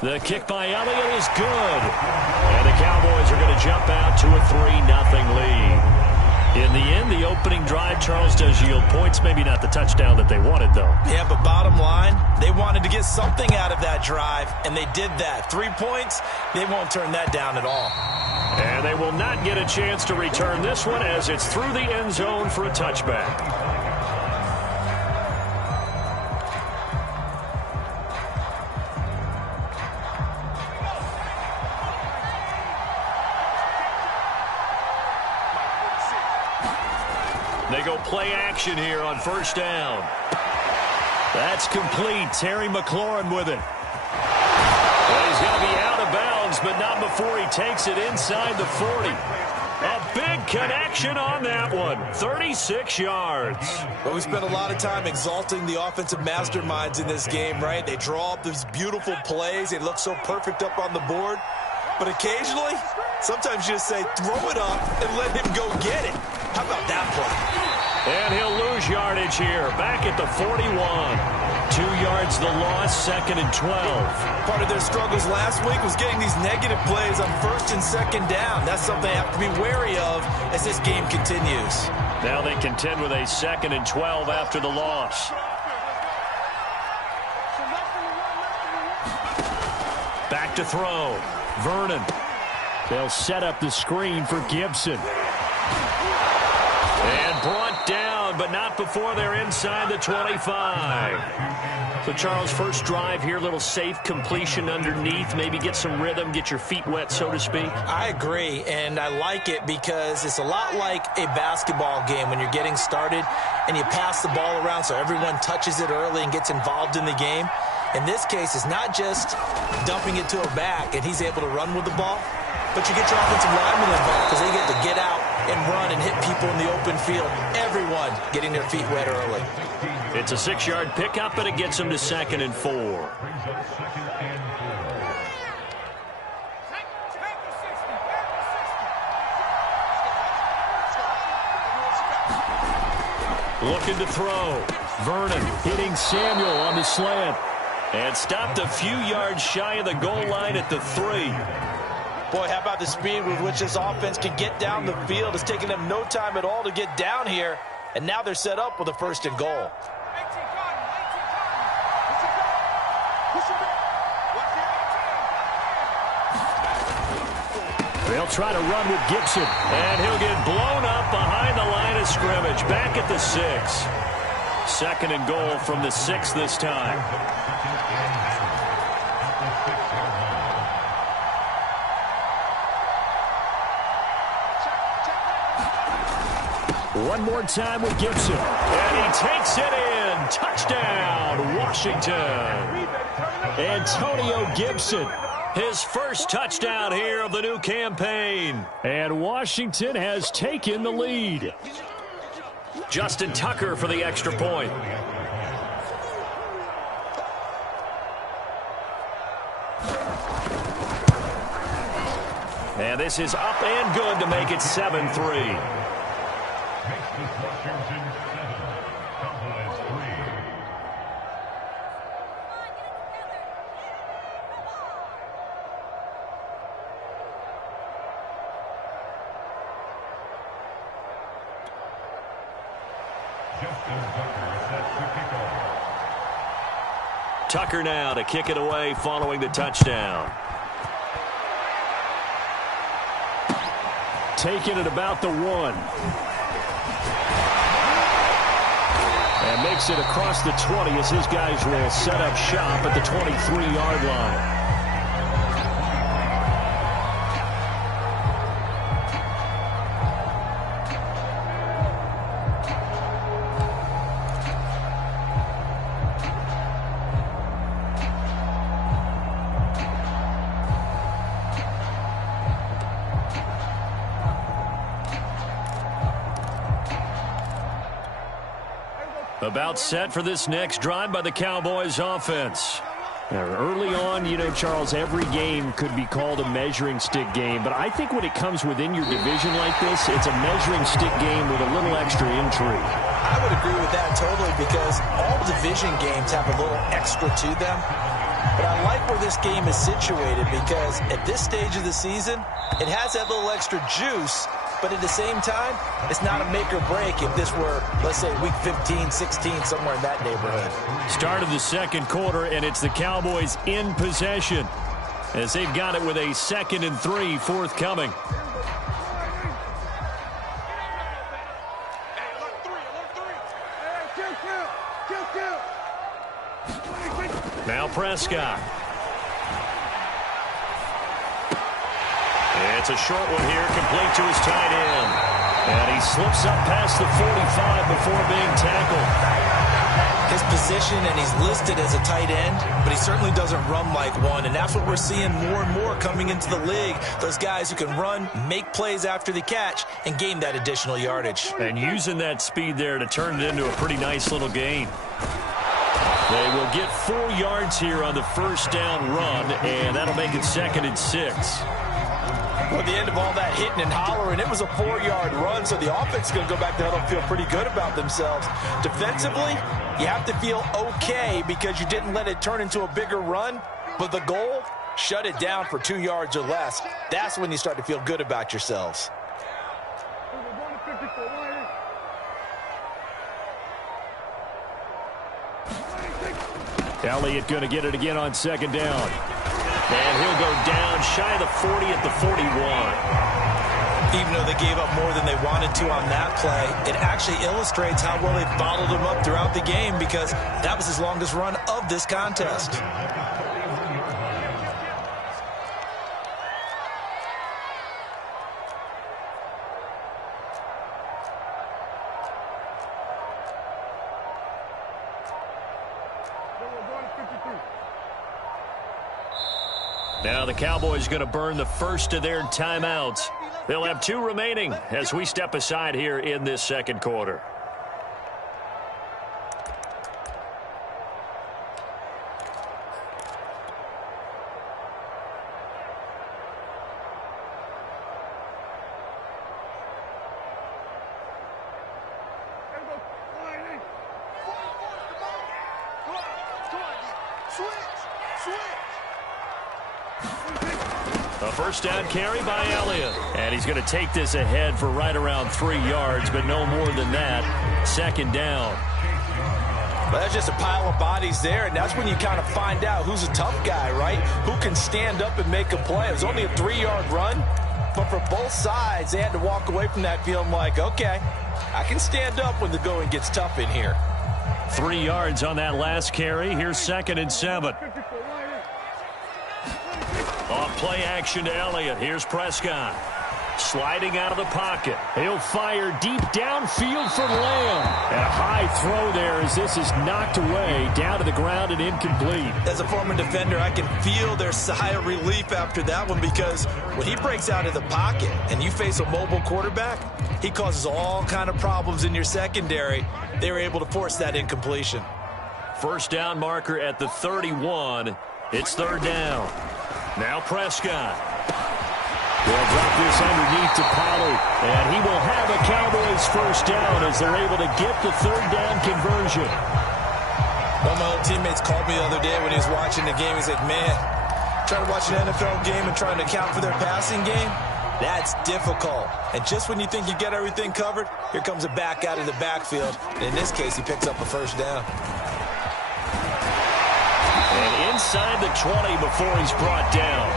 The kick by Elliott is good. And the Cowboys are going to jump out to a 3-0 lead. In the end, the opening drive, Charles, does yield points. Maybe not the touchdown that they wanted, though. Yeah, but bottom line, they wanted to get something out of that drive, and they did that. 3 points, they won't turn that down at all. And they will not get a chance to return this one as it's through the end zone for a touchback. They go play action here on first down. That's complete. Terry McLaurin with it. Well, he's going to be out of bounds, but not before he takes it inside the 40. A big connection on that one. 36 yards. Well, we spent a lot of time exalting the offensive masterminds in this game, right? They draw up these beautiful plays. They look so perfect up on the board. But occasionally, sometimes you just say, throw it up and let him go get it. How about that play? And he'll lose yardage here. Back at the 41. 2 yards the loss, 2nd and 12. Part of their struggles last week was getting these negative plays on 1st and 2nd down. That's something they have to be wary of as this game continues. Now they contend with a 2nd and 12 after the loss. Back to throw. Vernon. They'll set up the screen for Gibson. And brought down, but not before they're inside the 25. So, Charles, first drive here, little safe completion underneath. Maybe get some rhythm, get your feet wet, so to speak. I agree, and I like it because it's a lot like a basketball game when you're getting started and you pass the ball around so everyone touches it early and gets involved in the game. In this case, it's not just dumping it to a back and he's able to run with the ball, but you get your offensive linemen involved because they get to get out and run and hit people in the open field. Everyone getting their feet wet early. It's a 6-yard pickup, and it gets them to 2nd and 4. Looking to throw. Vernon hitting Samuel on the slant. And stopped a few yards shy of the goal line at the 3. Boy, how about the speed with which this offense can get down the field? It's taken them no time at all to get down here. And now they're set up with a 1st and goal. They'll try to run with Gibson. And he'll get blown up behind the line of scrimmage. Back at the 6. 2nd and goal from the 6 this time. One more time with Gibson. And he takes it in. Touchdown, Washington. Antonio Gibson. His first touchdown here of the new campaign. And Washington has taken the lead. Justin Tucker for the extra point. And this is up and good to make it 7-3. Tucker now to kick it away following the touchdown. Taking it about the 1. And makes it across the 20 as his guys will set up shop at the 23-yard line. About set for this next drive by the Cowboys offense. Now, early on, you know, Charles, every game could be called a measuring stick game, but I think when it comes within your division like this, it's a measuring stick game with a little extra intrigue. I I would agree with that totally because all division games have a little extra to them. But I like where this game is situated because at this stage of the season, it has that little extra juice, but at the same time, it's not a make or break if this were, let's say, week 15, 16, somewhere in that neighborhood. Start of the second quarter, and it's the Cowboys in possession as they've got it with a 2nd and 3 forthcoming. Now Prescott. It's a short one here, complete to his tight end. And he slips up past the 45 before being tackled. His position, and he's listed as a tight end, but he certainly doesn't run like one, and that's what we're seeing more and more coming into the league. Those guys who can run, make plays after the catch, and gain that additional yardage. And using that speed there to turn it into a pretty nice little gain. They will get 4 yards here on the first down run, and that'll make it 2nd and 6. Well, at the end of all that hitting and hollering, it was a 4-yard run, so the offense is going to go back there and feel pretty good about themselves. Defensively, you have to feel okay because you didn't let it turn into a bigger run, but the goal, shut it down for 2 yards or less. That's when you start to feel good about yourselves. Elliott going to get it again on 2nd down. And he'll go down shy of the 40 at the 41. Even though they gave up more than they wanted to on that play, it actually illustrates how well they bottled him up throughout the game because that was his longest run of this contest. Now the Cowboys going to burn the first of their timeouts. They'll have 2 remaining as we step aside here in this second quarter. A first down carry by Elliott. And he's going to take this ahead for right around 3 yards, but no more than that. 2nd down. Well, that's just a pile of bodies there, and that's when you kind of find out who's a tough guy, right? Who can stand up and make a play. It was only a 3-yard run, but for both sides, they had to walk away from that feeling like, okay, I can stand up when the going gets tough in here. 3 yards on that last carry. Here's 2nd and 7. Off play action to Elliott. Here's Prescott. Sliding out of the pocket. He'll fire deep downfield for Lamb. And a high throw there as this is knocked away down to the ground and incomplete. As a former defender, I can feel their sigh of relief after that one because when he breaks out of the pocket and you face a mobile quarterback, he causes all kind of problems in your secondary. They were able to force that incompletion. First down marker at the 31. It's 3rd down. Now Prescott. They'll drop this underneath to Pollard, and he will have a Cowboys first down as they're able to get the 3rd down conversion. One of my old teammates called me the other day when he was watching the game. He's like, man, trying to watch an NFL game and trying to account for their passing game, that's difficult. And just when you think you get everything covered, here comes a back out of the backfield. And in this case, he picks up a first down. And inside the 20 before he's brought down.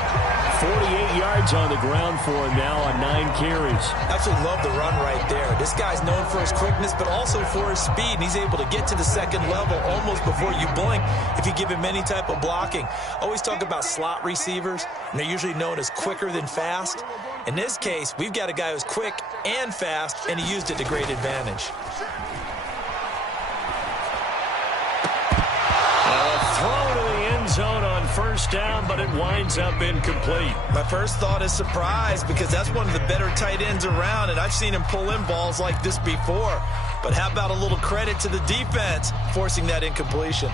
48 yards on the ground for him now on 9 carries. Absolutely love the run right there. This guy's known for his quickness, but also for his speed. And he's able to get to the 2nd level almost before you blink if you give him any type of blocking. Always talk about slot receivers, and they're usually known as quicker than fast. In this case, we've got a guy who's quick and fast, and he used it to great advantage. Throw to the end zone on first down, but it winds up incomplete. My first thought is surprise because that's one of the better tight ends around, and I've seen him pull in balls like this before. But how about a little credit to the defense forcing that incompletion?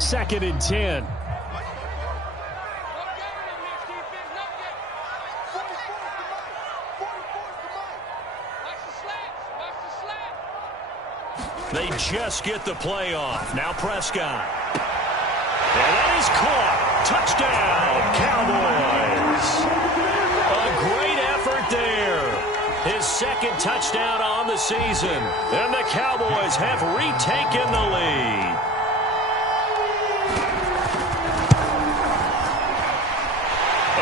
2nd and 10. They just get the play off. Now Prescott. And that is caught. Touchdown, Cowboys. A great effort there. His 2nd touchdown on the season. And the Cowboys have retaken the lead.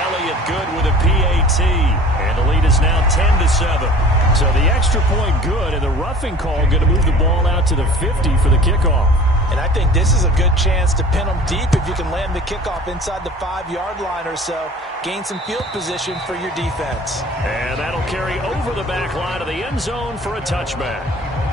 Elliott good with a PAT. And the lead is now 10-7. So the extra point good, and the roughing call going to move the ball out to the 50 for the kickoff. And I think this is a good chance to pin them deep if you can land the kickoff inside the 5-yard line or so. Gain some field position for your defense. And that'll carry over the back line of the end zone for a touchback.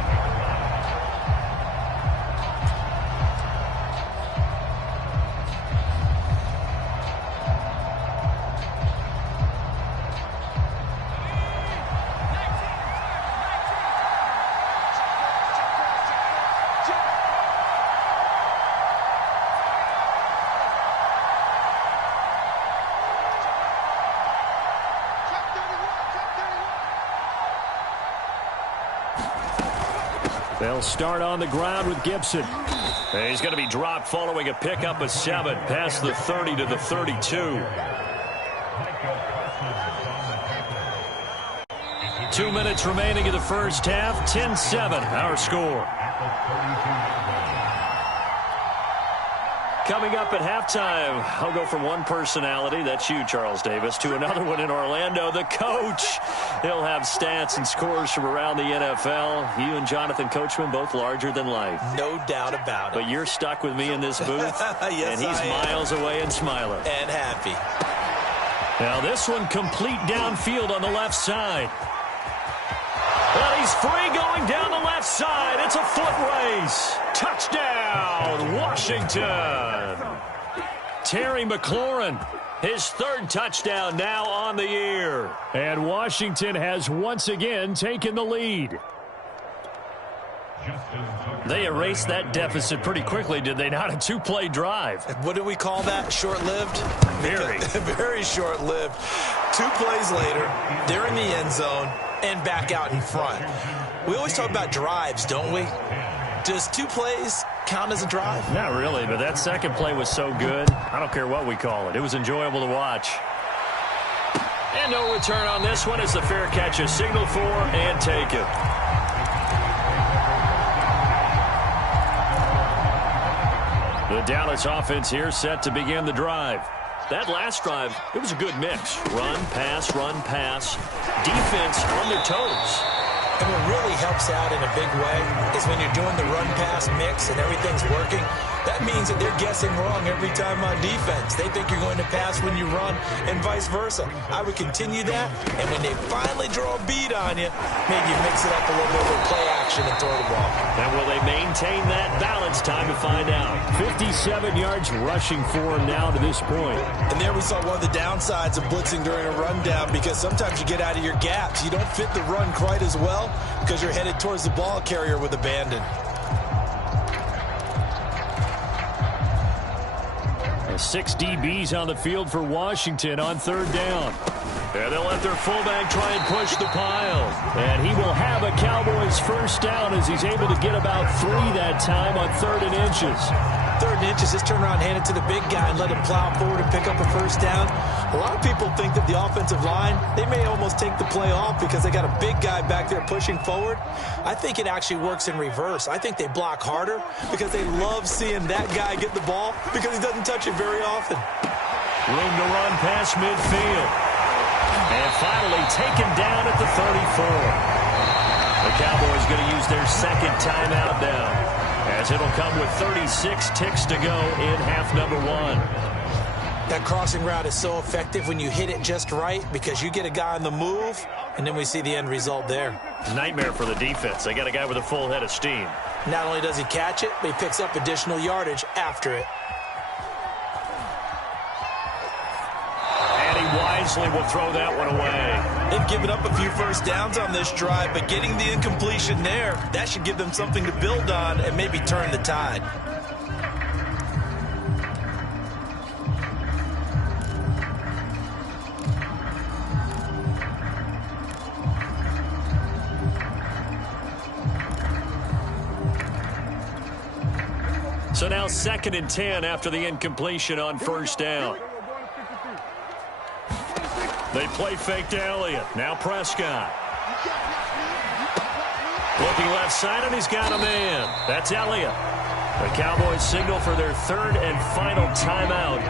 They'll start on the ground with Gibson. And he's going to be dropped following a pickup of 7 past the 30 to the 32. 2 minutes remaining in the first half. 10-7 our score. Coming up at halftime, I'll go from one personality, that's you, Charles Davis, to another one in Orlando, the coach. He'll have stats and scores from around the NFL. You and Jonathan Coachman, both larger than life. No doubt about it. But you're stuck with me in this booth, yes, and he's miles away and smiling. And happy. Now this one complete downfield on the left side. But he's free going down the left side. It's a foot race. Touchdown, Washington. Terry McLaurin, his 3rd touchdown now on the year. And Washington has once again taken the lead. They erased that deficit pretty quickly, did they not? A 2-play drive. What do we call that? Short-lived? Very. Very short-lived. 2 plays later, they're in the end zone and back out in front. We always talk about drives, don't we? Does 2 plays count as a drive? Not really, but that second play was so good. I don't care what we call it. It was enjoyable to watch. And no return on this one as the fair catch is signaled for and taken. The Dallas offense here set to begin the drive. That last drive, it was a good mix. Run, pass, defense on their toes. And what really helps out in a big way is when you're doing the run-pass mix and everything's working, that means that they're guessing wrong every time on defense. They think you're going to pass when you run and vice versa. I would continue that, and when they finally draw a beat on you, maybe you mix it up a little bit with play action and throw the ball. And will they maintain that balance? Time to find out. 57 yards rushing for him now to this point. And there we saw one of the downsides of blitzing during a rundown, because sometimes you get out of your gaps. You don't fit the run quite as well because you're headed towards the ball carrier with abandon. 6 DBs on the field for Washington on 3rd down. And they'll let their fullback try and push the pile. And he will have a Cowboys first down as he's able to get about 3 that time on 3rd and inches. 3rd and inches, just turn around, hand it to the big guy and let him plow forward and pick up a first down. A lot of people think that the offensive line, they may almost take the play off because they got a big guy back there pushing forward. I think it actually works in reverse. I think they block harder because they love seeing that guy get the ball because he doesn't touch it very often. Room to run past midfield. And finally taken down at the 34. The Cowboys going to use their 2nd timeout now, as it'll come with 36 ticks to go in half number 1. That crossing route is so effective when you hit it just right because you get a guy on the move, and then we see the end result there. Nightmare for the defense. They got a guy with a full head of steam. Not only does he catch it, but he picks up additional yardage after it. And he wisely will throw that one away. They've given up a few first downs on this drive, but getting the incompletion there, that should give them something to build on and maybe turn the tide. So now 2nd and 10 after the incompletion on first down. They play fake to Elliott. Now Prescott. Looking left side, and he's got a man. That's Elliott. The Cowboys signal for their 3rd and final timeout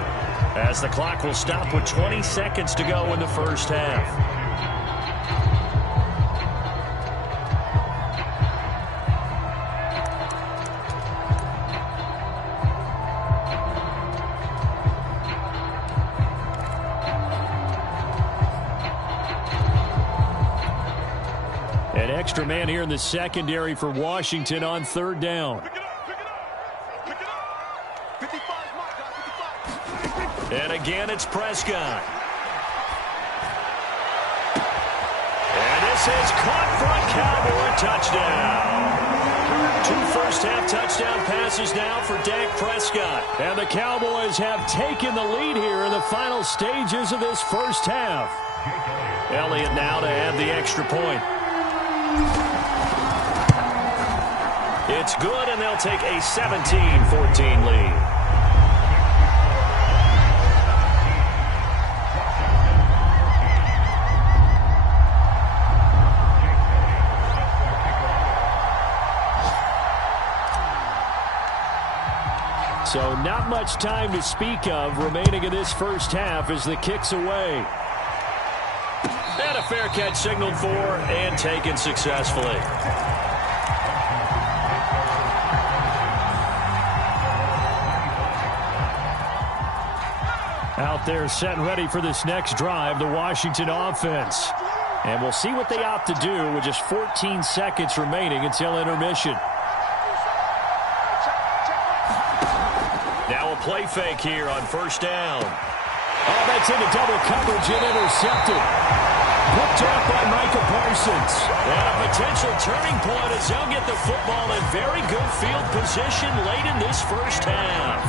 as the clock will stop with 20 seconds to go in the first half. An extra man here in the secondary for Washington on 3rd down. And again, it's Prescott. And this is caught for a Cowboy touchdown. 2 first-half touchdown passes now for Dak Prescott. And the Cowboys have taken the lead here in the final stages of this first half. Elliott now to add the extra point. It's good, and they'll take a 17-14 lead. So not much time to speak of remaining in this first half as the kick's away. And a fair catch signaled for and taken successfully. Out there set and ready for this next drive, the Washington offense. And we'll see what they opt to do with just 14 seconds remaining until intermission. Now a play fake here on first down. Oh, that's into double coverage and intercepted. Picked up by Micah Parsons. And a potential turning point as they'll get the football in very good field position late in this first half.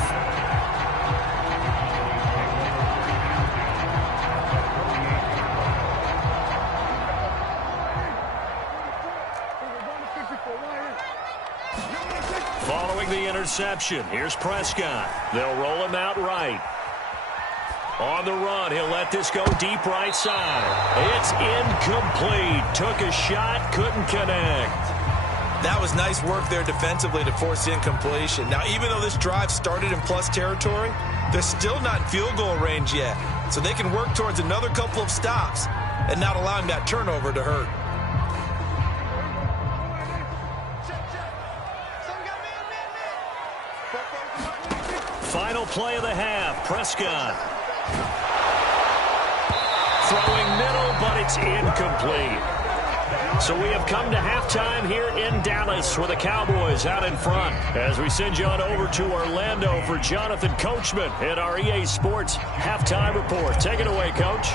Following the interception, here's Prescott. They'll roll him out right. On the run, he'll let this go deep right side. It's incomplete. Took a shot, couldn't connect. That was nice work there defensively to force the incompletion. Now, even though this drive started in plus territory, they're still not in field goal range yet. So they can work towards another couple of stops and not allowing that turnover to hurt. Final play of the half, Prescott. Throwing middle, but it's incomplete. So we have come to halftime here in Dallas with the Cowboys out in front. As we send you on over to Orlando for Jonathan Coachman at our EA Sports Halftime Report. Take it away, Coach.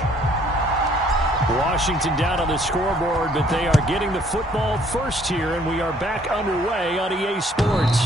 Washington down on the scoreboard, but they are getting the football first here, and we are back underway on EA Sports.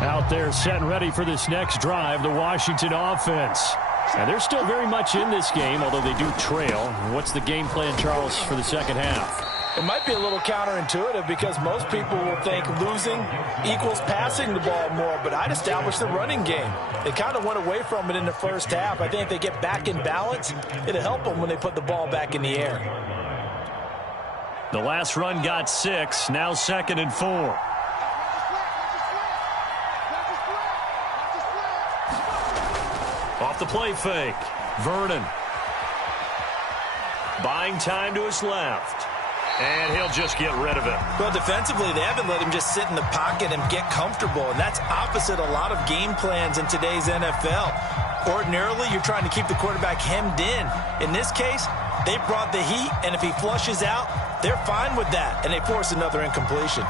Out there set and ready for this next drive, the Washington offense. And they're still very much in this game, although they do trail. What's the game plan, Charles, for the second half? It might be a little counterintuitive because most people will think losing equals passing the ball more, but I'd establish the running game. They kind of went away from it in the first half. I think if they get back in balance, it'll help them when they put the ball back in the air. The last run got 6, now 2nd and 4. Off the play fake, Vernon. Buying time to his left. And he'll just get rid of it. Well, defensively, they haven't let him just sit in the pocket and get comfortable, and that's opposite a lot of game plans in today's NFL. Ordinarily, you're trying to keep the quarterback hemmed in. In this case, they brought the heat, and if he flushes out, they're fine with that, and they force another incompletion.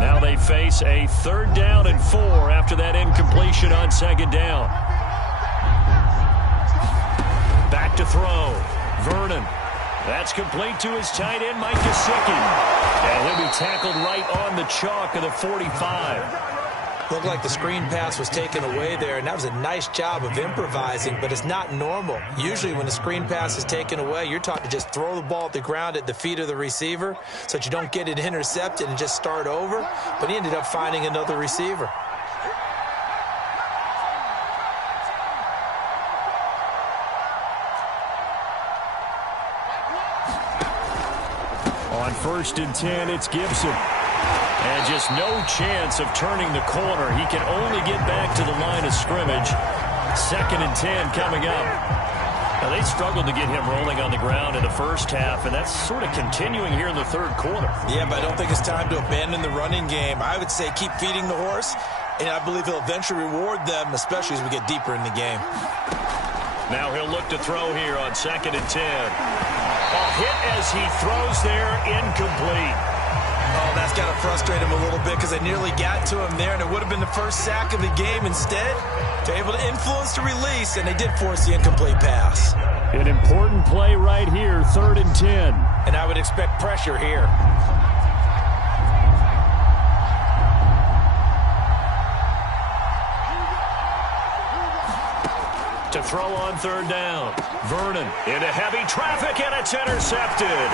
Now they face a 3rd down and 4 after that incompletion on 2nd down. Back to throw. Vernon. That's complete to his tight end, Mike Gesicki. And he'll be tackled right on the chalk of the 45. Looked like the screen pass was taken away there, and that was a nice job of improvising, but it's not normal. Usually when the screen pass is taken away, you're taught to just throw the ball at the ground at the feet of the receiver so that you don't get it intercepted and just start over, but he ended up finding another receiver. On 1st and 10, it's Gibson. And just no chance of turning the corner. He can only get back to the line of scrimmage. 2nd and 10 coming up. Now, they struggled to get him rolling on the ground in the first half, and that's sort of continuing here in the 3rd quarter. Yeah, but I don't think it's time to abandon the running game. I would say keep feeding the horse, and I believe he'll eventually reward them, especially as we get deeper in the game. Now he'll look to throw here on 2nd and 10. Hit as he throws there, incomplete. Oh, that's got to frustrate him a little bit because they nearly got to him there, and it would have been the first sack of the game. Instead, they're able to influence the release, and they did force the incomplete pass. An important play right here, 3rd and 10. And I would expect pressure here. To throw on 3rd down. Vernon into heavy traffic, and it's intercepted.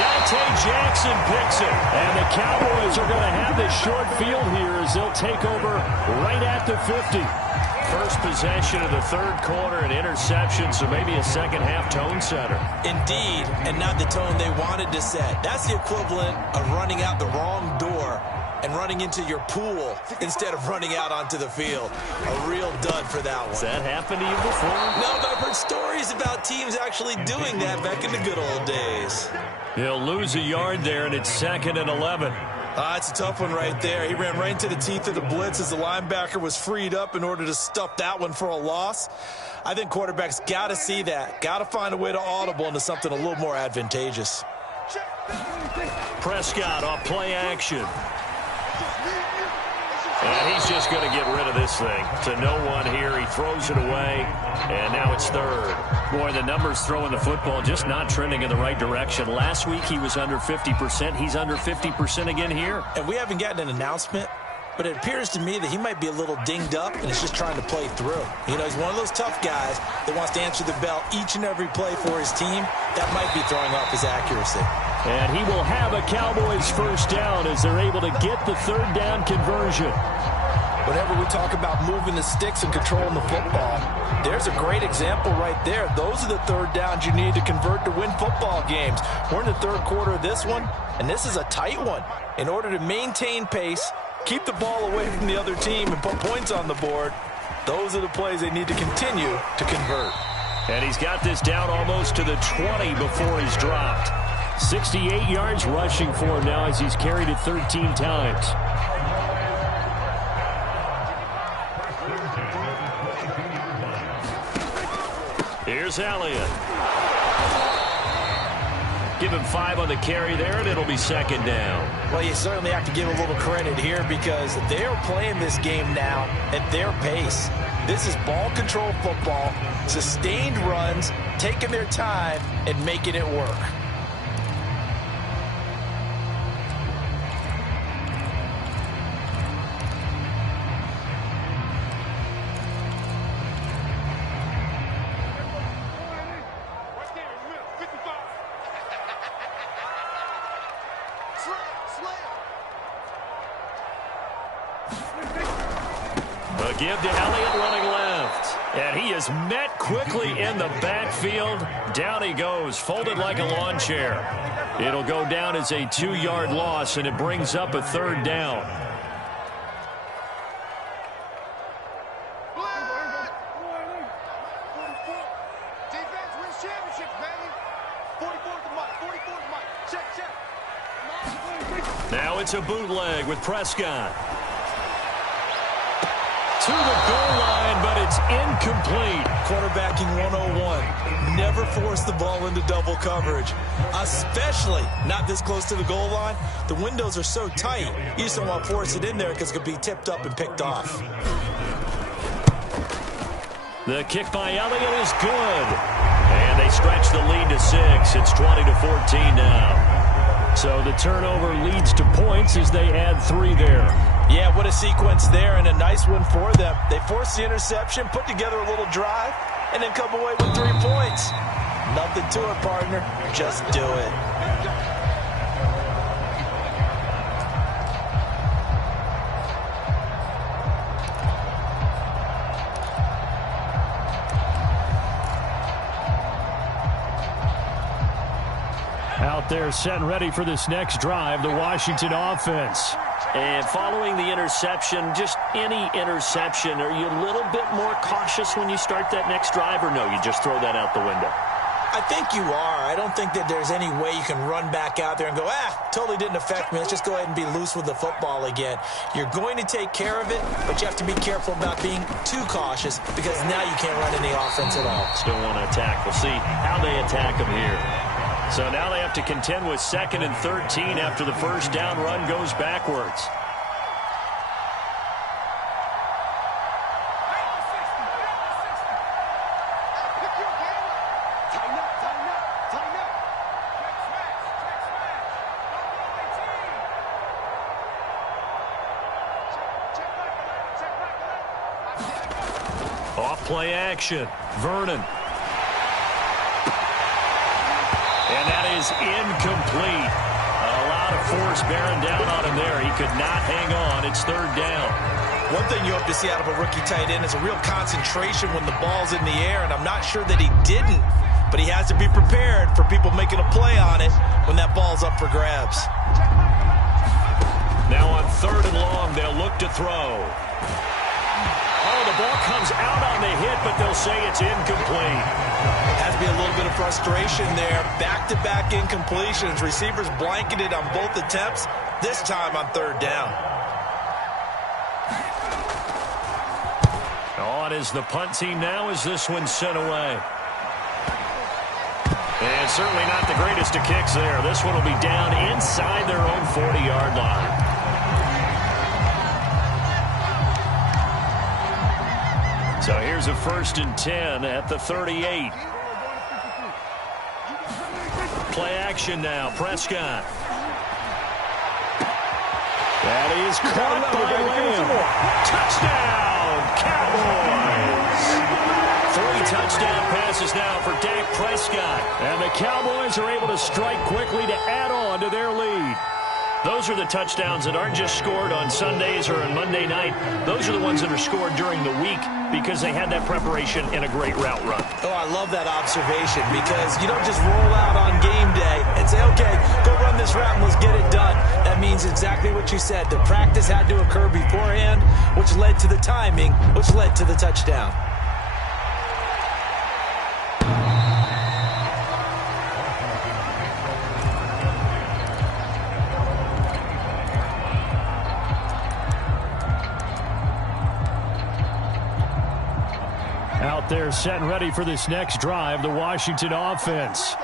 Dante Jackson picks it. And the Cowboys are going to have this short field here as they'll take over right at the 50. First possession of the 3rd quarter, an interception, so maybe a second-half tone setter. Indeed, and not the tone they wanted to set. That's the equivalent of running out the wrong door and running into your pool instead of running out onto the field. A real dud for that one. Has that happened to you before? No, but I've heard stories about teams actually doing that back in the good old days. He'll lose a yard there, and it's 2nd and 11. It's a tough one right there. He ran right into the teeth of the blitz as the linebacker was freed up in order to stuff that one for a loss. I think quarterbacks got to see that. Got to find a way to audible into something a little more advantageous. Prescott off play action. And he's just going to get rid of this thing. To no one here. He throws it away. And now it's 3rd. Boy, the numbers throwing the football just not trending in the right direction. Last week he was under 50%. He's under 50% again here. And we haven't gotten an announcement, but it appears to me that he might be a little dinged up and is just trying to play through. You know, he's one of those tough guys that wants to answer the bell each and every play for his team. That might be throwing off his accuracy. And he will have a Cowboys first down as they're able to get the 3rd down conversion. Whenever we talk about moving the sticks and controlling the football, there's a great example right there. Those are the 3rd downs you need to convert to win football games. We're in the 3rd quarter of this one, and this is a tight one. In order to maintain pace, keep the ball away from the other team, and put points on the board, those are the plays they need to continue to convert. And he's got this down almost to the 20 before he's dropped. 68 yards rushing for him now as he's carried it 13 times. Here's Elliott. Give him 5 on the carry there, and it'll be 2nd down. Well, you certainly have to give a little credit here because they're playing this game now at their pace. This is ball control football, sustained runs, taking their time, and making it work. A give to Elliott running left. And he is met quickly in the backfield. Down he goes, folded like a lawn chair. It'll go down as a 2-yard loss, and it brings up a 3rd down. Now it's a bootleg with Prescott. To the goal line, but it's incomplete. Quarterbacking 101. Never force the ball into double coverage, especially not this close to the goal line. The windows are so tight, you just don't want to force it in there because it could be tipped up and picked off. The kick by Elliott is good. And they stretch the lead to 6. It's 20-14 now. So the turnover leads to points as they add 3 there. Yeah, what a sequence there, and a nice one for them. They force the interception, put together a little drive, and then come away with 3 points. Nothing to it, partner. Just do it. Out there set and ready for this next drive, the Washington offense. And following the interception, just any interception, are you a little bit more cautious when you start that next drive, or no, you just throw that out the window? I think you are. I don't think that there's any way you can run back out there and go, totally didn't affect me. Let's just go ahead and be loose with the football again. You're going to take care of it, but you have to be careful about being too cautious because now you can't run any offense at all. Still want to attack. We'll see how they attack them here. So now they have to contend with 2nd and 13 after the first down run goes backwards. Off play action. Vernon. And that is incomplete. A lot of force bearing down on him there. He could not hang on. It's 3rd down. One thing you hope to see out of a rookie tight end is a real concentration when the ball's in the air, and I'm not sure that he didn't, but he has to be prepared for people making a play on it when that ball's up for grabs. Now on 3rd and long, they'll look to throw. Oh, the ball comes out on the hit, but they'll say it's incomplete. Has to be a little bit of frustration there. Back-to-back incompletions. Receivers blanketed on both attempts, this time on 3rd down. On is the punt team now as this one's sent away. And certainly not the greatest of kicks there. This one will be down inside their own 40-yard line. So here's a 1st and 10 at the 38. Play action now. Prescott. That is caught by Lamb. Touchdown, Cowboys. 3 touchdown passes now for Dak Prescott. And the Cowboys are able to strike quickly to add on to their lead. Those are the touchdowns that aren't just scored on Sundays or on Monday night. Those are the ones that are scored during the week because they had that preparation and a great route run. Oh, I love that observation because you don't just roll out on game day and say, okay, go run this route and let's get it done. That means exactly what you said. The practice had to occur beforehand, which led to the timing, which led to the touchdown. Out there set and ready for this next drive, the Washington offense.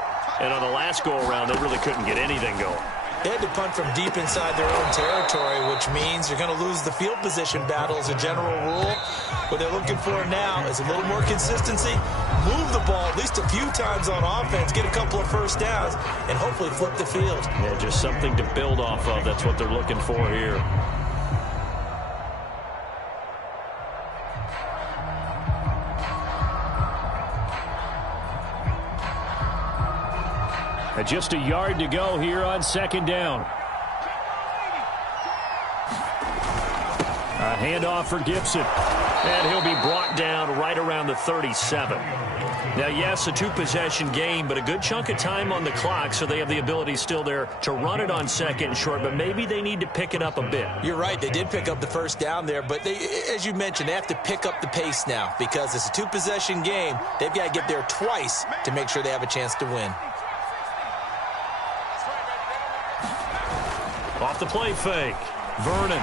And on the last go-around, they really couldn't get anything going. They had to punt from deep inside their own territory, which means you're going to lose the field position battle as a general rule. What they're looking for now is a little more consistency, move the ball at least a few times on offense, get a couple of first downs, and hopefully flip the field. Yeah, just something to build off of. That's what they're looking for here. Just a yard to go here on 2nd down. A handoff for Gibson. And he'll be brought down right around the 37. Now, yes, a 2-possession game, but a good chunk of time on the clock, so they have the ability still there to run it on 2nd and short, but maybe they need to pick it up a bit. You're right. They did pick up the first down there, but they, as you mentioned, they have to pick up the pace now because it's a 2-possession game. They've got to get there twice to make sure they have a chance to win. Off the play fake. Vernon.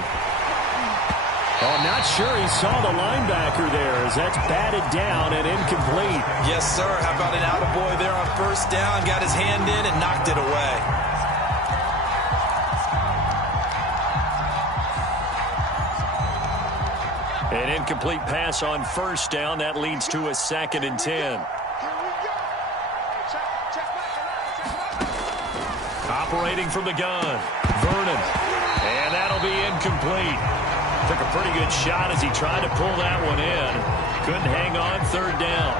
Oh, I'm not sure he saw the linebacker there as that's batted down and incomplete. Yes, sir. How about an attaboy there on 1st down? Got his hand in and knocked it away. An incomplete pass on 1st down. That leads to a 2nd and 10. Operating from the gun, Vernon. And that'll be incomplete. Took a pretty good shot as he tried to pull that one in. Couldn't hang on, third down.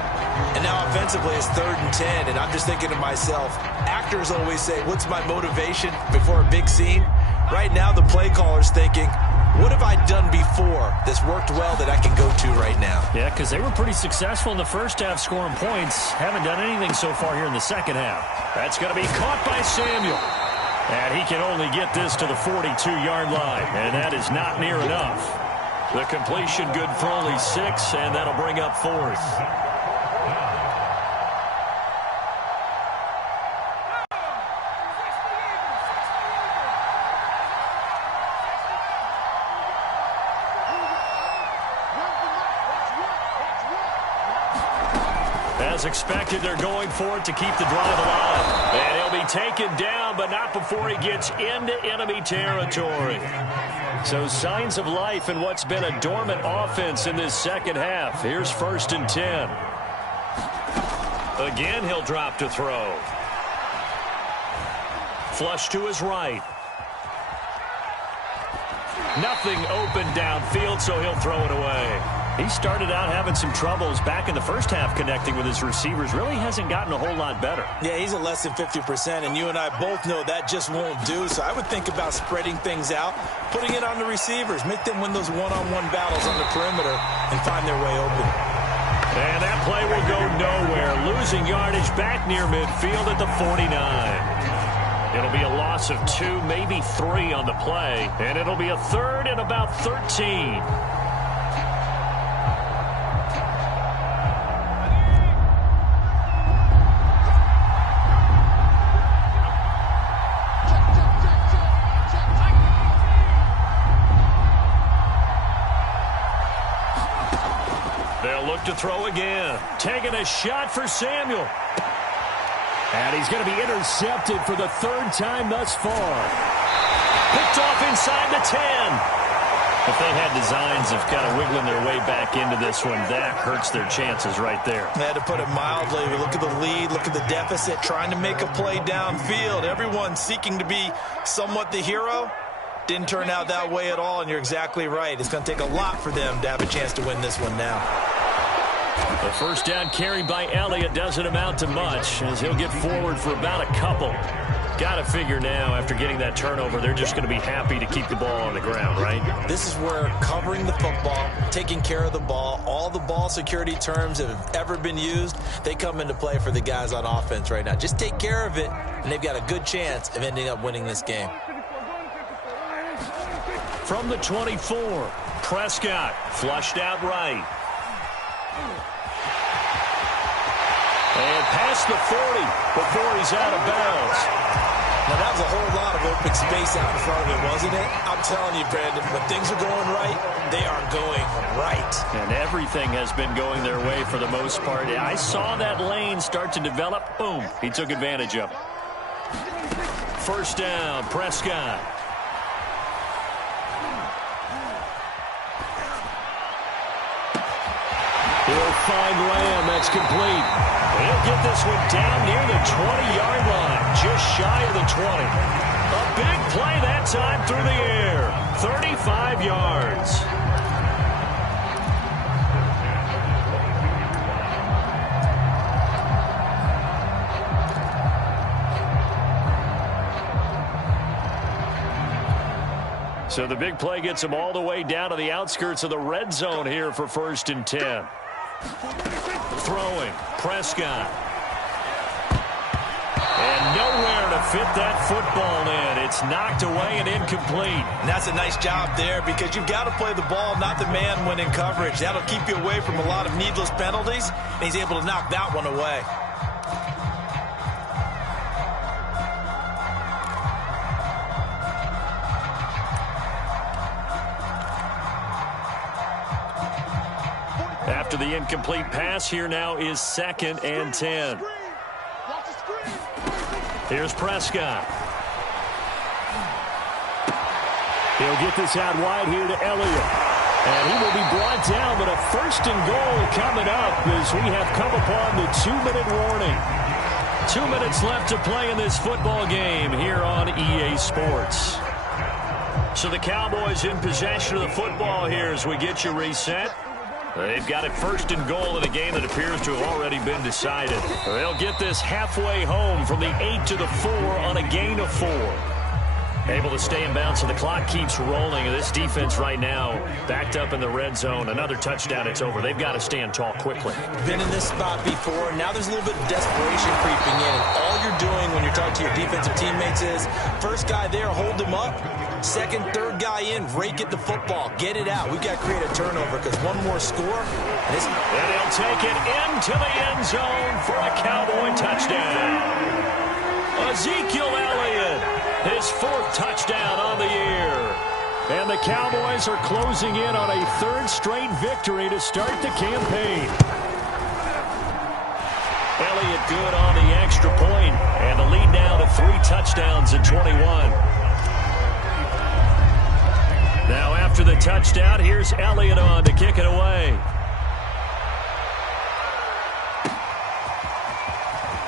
And now offensively it's 3rd and 10, and I'm just thinking to myself, actors always say, what's my motivation before a big scene? Right now the play caller's thinking, what have I done before that's worked well that I can go to right now? Yeah, because they were pretty successful in the first half scoring points. Haven't done anything so far here in the second half. That's going to be caught by Samuel. And he can only get this to the 42-yard line, and that is not near enough. The completion good for only 6, and that'll bring up 4th. As expected, they're going for it to keep the drive alive. And he'll be taken down, but not before he gets into enemy territory. So signs of life in what's been a dormant offense in this second half. Here's 1st and 10. Again, he'll drop to throw. Flush to his right. Nothing open downfield, so he'll throw it away. He started out having some troubles back in the first half connecting with his receivers. Really hasn't gotten a whole lot better. Yeah, he's at less than 50%, and you and I both know that just won't do. So I would think about spreading things out, putting it on the receivers, make them win those one-on-one battles on the perimeter and find their way open. And that play will go nowhere. Losing yardage back near midfield at the 49. It'll be a loss of 2, maybe 3 on the play, and it'll be a 3rd and about 13. They'll look to throw again. Taking a shot for Samuel. And he's going to be intercepted for the 3rd time thus far. Picked off inside the 10. If they had designs of kind of wiggling their way back into this one, that hurts their chances right there. I had to put it mildly. Look at the lead, look at the deficit, trying to make a play downfield. Everyone seeking to be somewhat the hero. Didn't turn out that way at all, and you're exactly right. It's going to take a lot for them to have a chance to win this one now. The first down carried by Elliott doesn't amount to much, as he'll get forward for about a couple. Got to figure now, after getting that turnover, they're just going to be happy to keep the ball on the ground, right? This is where covering the football, taking care of the ball, all the ball security terms that have ever been used, they come into play for the guys on offense right now. Just take care of it, and they've got a good chance of ending up winning this game. From the 24, Prescott flushed out right. And past the 40 before he's out of bounds. Now, that was a whole lot of open space out in front of it, wasn't it? I'm telling you, Brandon, when things are going right, they are going right. And everything has been going their way for the most part. I saw that lane start to develop. Boom. He took advantage of it. First down, Prescott. He'll find Lamb. That's complete. He'll get this one down near the 20-yard line, just shy of the 20. A big play that time through the air. 35 yards. So the big play gets him all the way down to the outskirts of the red zone here for 1st and 10. Throwing, Prescott. And nowhere to fit that football in. It's knocked away and incomplete. And that's a nice job there, because you've got to play the ball, not the man when in coverage. That'll keep you away from a lot of needless penalties, and he's able to knock that one away. After the incomplete pass, here now is 2nd and 10. Here's Prescott. He'll get this out wide here to Elliott. And he will be brought down, but a 1st and goal coming up as we have come upon the 2-minute warning. 2 minutes left to play in this football game here on EA Sports. So the Cowboys in possession of the football here as we get you reset. They've got it first and goal in a game that appears to have already been decided. They'll get this halfway home from the 8 to the 4 on a gain of 4. Able to stay in bounds, so the clock keeps rolling. And this defense right now backed up in the red zone. Another touchdown, it's over. They've got to stand tall quickly. Been in this spot before. Now there's a little bit of desperation creeping in. And all you're doing when you're talking to your defensive teammates is, first guy there, hold him up. Second, third guy in, rake at the football. Get it out. We've got to create a turnover because one more score. And he'll take it into the end zone for a Cowboy touchdown. Ezekiel Elliott, his 4th touchdown on the year. And the Cowboys are closing in on a 3rd straight victory to start the campaign. Elliott good on the extra point, and the lead now to 3 touchdowns at 21. Now after the touchdown, here's Elliott on to kick it away.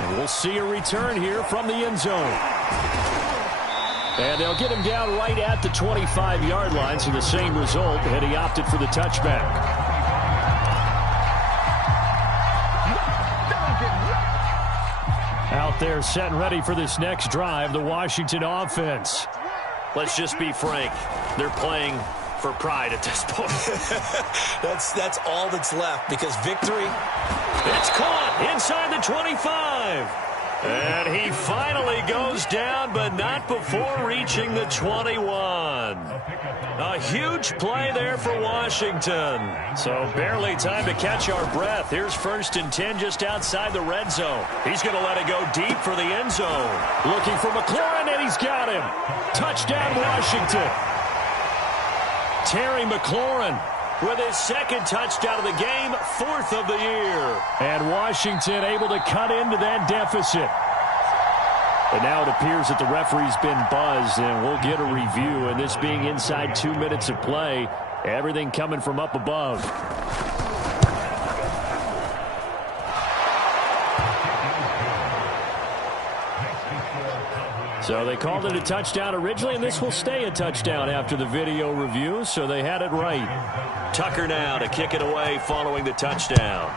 And we'll see a return here from the end zone. And they'll get him down right at the 25-yard line, so the same result, and he opted for the touchback. Out there set and ready for this next drive, the Washington offense. Let's just be frank. They're playing for pride at this point. that's all that's left because victory. It's caught inside the 25. And he finally goes down, but not before reaching the 21. A huge play there for Washington. So barely time to catch our breath. Here's 1st and 10 just outside the red zone. He's going to let it go deep for the end zone. Looking for McLaurin, and he's got him. Touchdown, Washington. Terry McLaurin with his 2nd touchdown of the game, 4th of the year. And Washington able to cut into that deficit. And now it appears that the referee's been buzzed, and we'll get a review. And this being inside 2 minutes of play, everything coming from up above. So they called it a touchdown originally, and this will stay a touchdown after the video review, so they had it right. Tucker now to kick it away following the touchdown.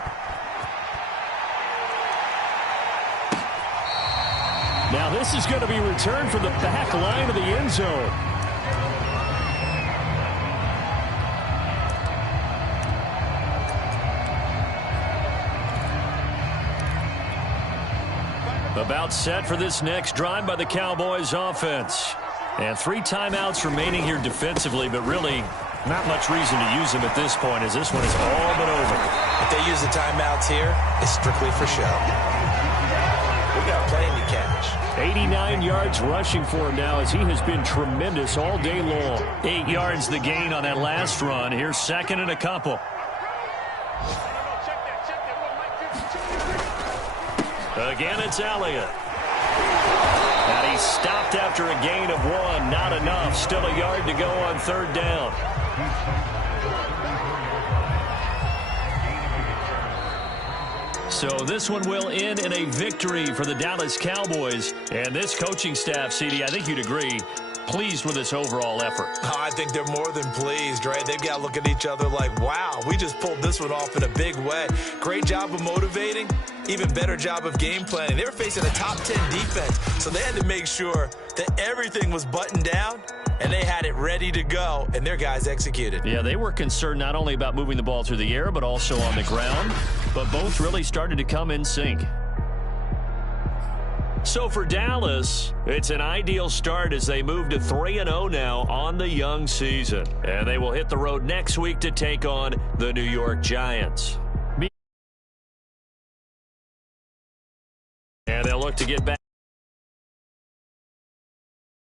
Now this is going to be returned from the back line of the end zone. About set for this next drive by the Cowboys offense. And 3 timeouts remaining here defensively, but really not much reason to use them at this point as this one is all but over. If they use the timeouts here, it's strictly for show. We got plenty to catch. 89 yards rushing for him now as he has been tremendous all day long. 8 yards the gain on that last run. Here's 2nd and a couple. Again, it's Elliott. And he's stopped after a gain of 1. Not enough. Still a yard to go on 3rd down. So this one will end in a victory for the Dallas Cowboys. And this coaching staff, CD, I think you'd agree, pleased with this overall effort. Oh, I think they're more than pleased, right? They've got to look at each other like, wow, we just pulled this one off in a big way. Great job of motivating. Even better job of game planning. They were facing a top 10 defense, so they had to make sure that everything was buttoned down, and they had it ready to go, and their guys executed. Yeah, they were concerned not only about moving the ball through the air, but also on the ground, but both really started to come in sync. So for Dallas, it's an ideal start as they move to 3-0 now on the young season. And they will hit the road next week to take on the New York Giants. And they'll look to get back.